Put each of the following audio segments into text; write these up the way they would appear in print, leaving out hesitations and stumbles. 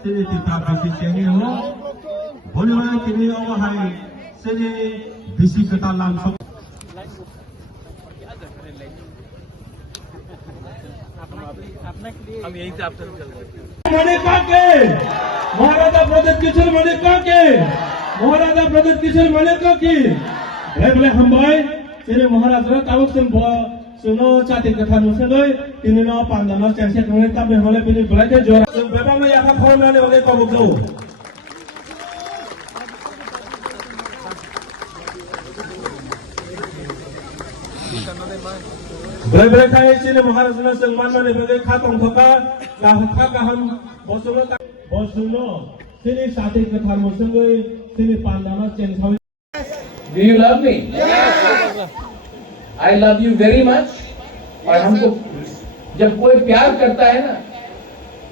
sini kita bisi ceni ho boleh kini awak hai sini bisi kata langsung हम यहीं से आपसे चल रहे मणिका के महाराजा प्रदीप किशोर मणिका के महाराजा प्रदीप किशोर मणिका की बोले हम भाई तेरे महाराज रे तावक सुनो चाति कथा नुसले तिनिनो पांदानो चेंसे कने तब होले बिनि ब्लैक जोरा बेबा में याखा फरमाने होले कबुकलो बले खाए सिने महाराज ने सम्मान ने बगे खातों थका का हम बसुनो सिने चाति कथा नुसले सिने पांदानो चेंसे Do you love me? Yes. I love you very much. और हमको जब कोई प्यार करता है ना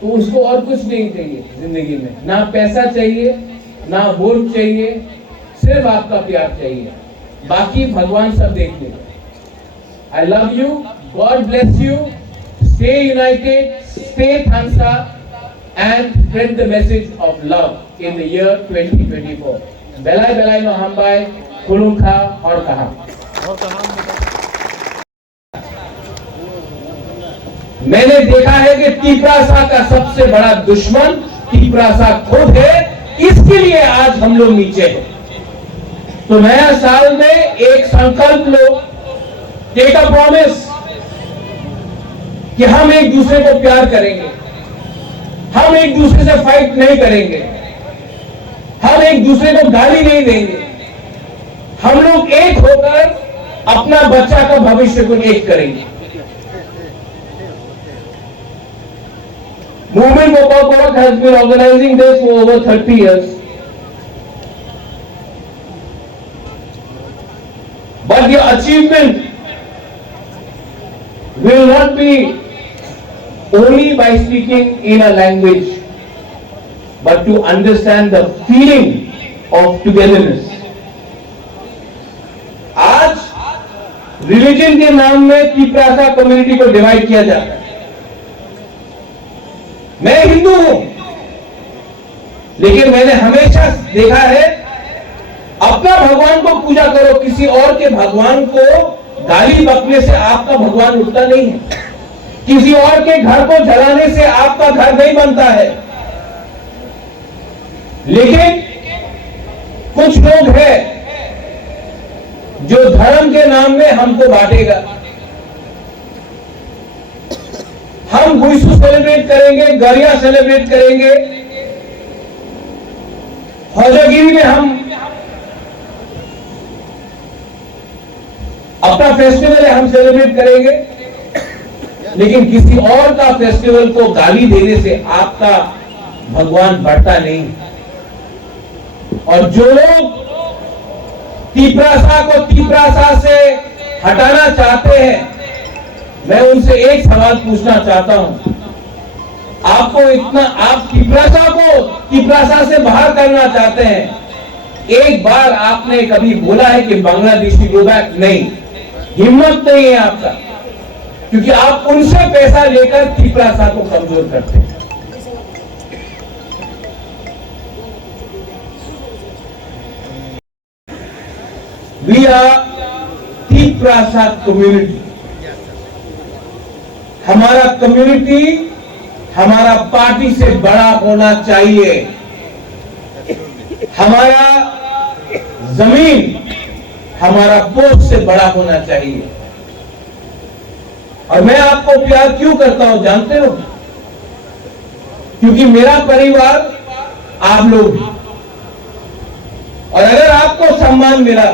तो उसको और कुछ नहीं चाहिए जिंदगी में, ना पैसा चाहिए, ना वोट चाहिए, सिर्फ आपका प्यार चाहिए, बाकी भगवान सब देख लेगा। I love you. God bless you. Stay united. Stay Thansa and spread the message of love in the year 2024. Belai belai no hambai. खुलूंखा और कहा मैंने देखा है कि तीपरासा का सबसे बड़ा दुश्मन तीपरासा खुद है, इसके लिए आज हम लोग नीचे हैं। तो नया साल में एक संकल्प लो, टेक अ प्रॉमिस कि हम एक दूसरे को प्यार करेंगे, हम एक दूसरे से फाइट नहीं करेंगे, हम एक दूसरे को गाली नहीं देंगे, हम लोग एक होकर अपना बच्चा का भविष्य को एक करेंगे। Movement Gopal has been organizing this for over 30 years. But your achievement will not be only by speaking in a language, but to understand the feeling of togetherness. आज रिलीजन के नाम में तीपरासा कम्युनिटी को डिवाइड किया जाता है। मैं हिंदू हूं, लेकिन मैंने हमेशा देखा है अपना भगवान को पूजा करो, किसी और के भगवान को गाली बकने से आपका भगवान उठता नहीं है, किसी और के घर को जलाने से आपका घर नहीं बनता है। लेकिन कुछ लोग हैं जो धर्म के नाम में हमको बांटेगा। हम गुइसू सेलिब्रेट करेंगे, गरिया सेलिब्रेट करेंगे, हौजागिरी में हम अपना फेस्टिवल है हम सेलिब्रेट करेंगे, लेकिन किसी और का फेस्टिवल को गाली देने से आपका भगवान बढ़ता नहीं। और जो लोग तीपरासा को तीपरासा से हटाना चाहते हैं, मैं उनसे एक सवाल पूछना चाहता हूं, आपको इतना आप तीपरासा को तीपरासा से बाहर करना चाहते हैं, एक बार आपने कभी बोला है कि बांग्लादेशी गो बैक? नहीं, हिम्मत नहीं है आपका, क्योंकि आप उनसे पैसा लेकर तीपरासा को कमजोर करते हैं। We are Tiprasa community. हमारा कम्युनिटी हमारा पार्टी से बड़ा होना चाहिए, हमारा जमीन हमारा पोस्ट से बड़ा होना चाहिए। और मैं आपको प्यार क्यों करता हूं जानते हो? क्योंकि मेरा परिवार आप लोग हैं। और अगर आपको सम्मान मिला,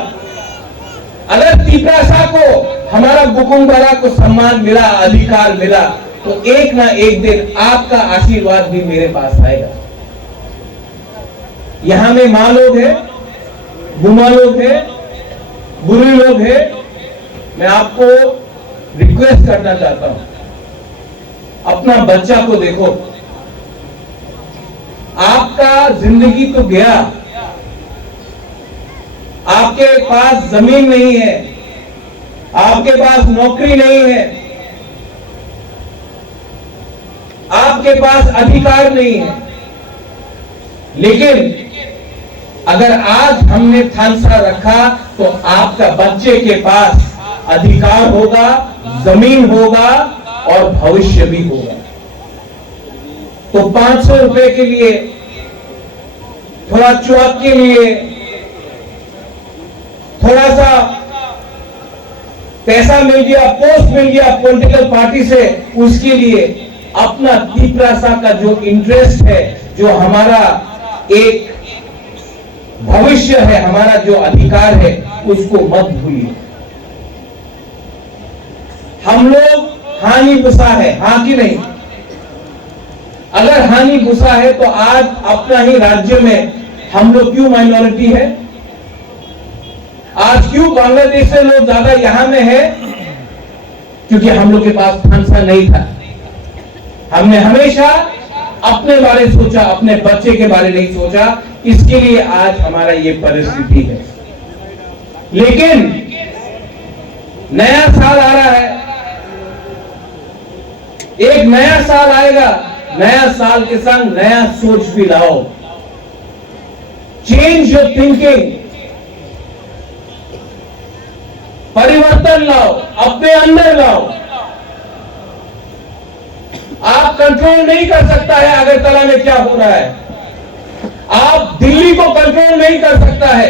अगर तीपरासा को हमारा बुकुमबारा को सम्मान मिला, अधिकार मिला, तो एक ना एक दिन आपका आशीर्वाद भी मेरे पास आएगा। यहां में मां लोग हैं, बुमा लोग हैं, बुरी लोग हैं। मैं आपको रिक्वेस्ट करना चाहता हूं, अपना बच्चा को देखो। आपका जिंदगी तो गया, आपके पास जमीन नहीं है, आपके पास नौकरी नहीं है, आपके पास अधिकार नहीं है, लेकिन अगर आज हमने थानसा रखा तो आपका बच्चे के पास अधिकार होगा, जमीन होगा और भविष्य भी होगा। तो 500 रुपए के लिए, थोड़ा चौक के लिए, थोड़ा सा पैसा मिल गया, पोस्ट मिल गया पॉलिटिकल पार्टी से, उसके लिए अपना तीसरा का जो इंटरेस्ट है, जो हमारा एक भविष्य है, हमारा जो अधिकार है, उसको मत भूलिए। हम लोग हानि पुसा है, हाँ कि नहीं? अगर हानि पुसा है तो आज अपना ही राज्य में हम लोग क्यों माइनॉरिटी है? आज क्यों बांग्लादेश से लोग ज्यादा यहां में है? क्योंकि हम लोग के पास थानसा नहीं था। हमने हमेशा अपने बारे सोचा, अपने बच्चे के बारे नहीं सोचा, इसके लिए आज हमारा ये परिस्थिति है। लेकिन नया साल आ रहा है, एक नया साल आएगा, नया साल के संग नया सोच भी लाओ। चेंज योर थिंकिंग, परिवर्तन लाओ, अपने अंदर लाओ। आप कंट्रोल नहीं कर सकता है अगरतला में क्या हो रहा है, आप दिल्ली को कंट्रोल नहीं कर सकता है,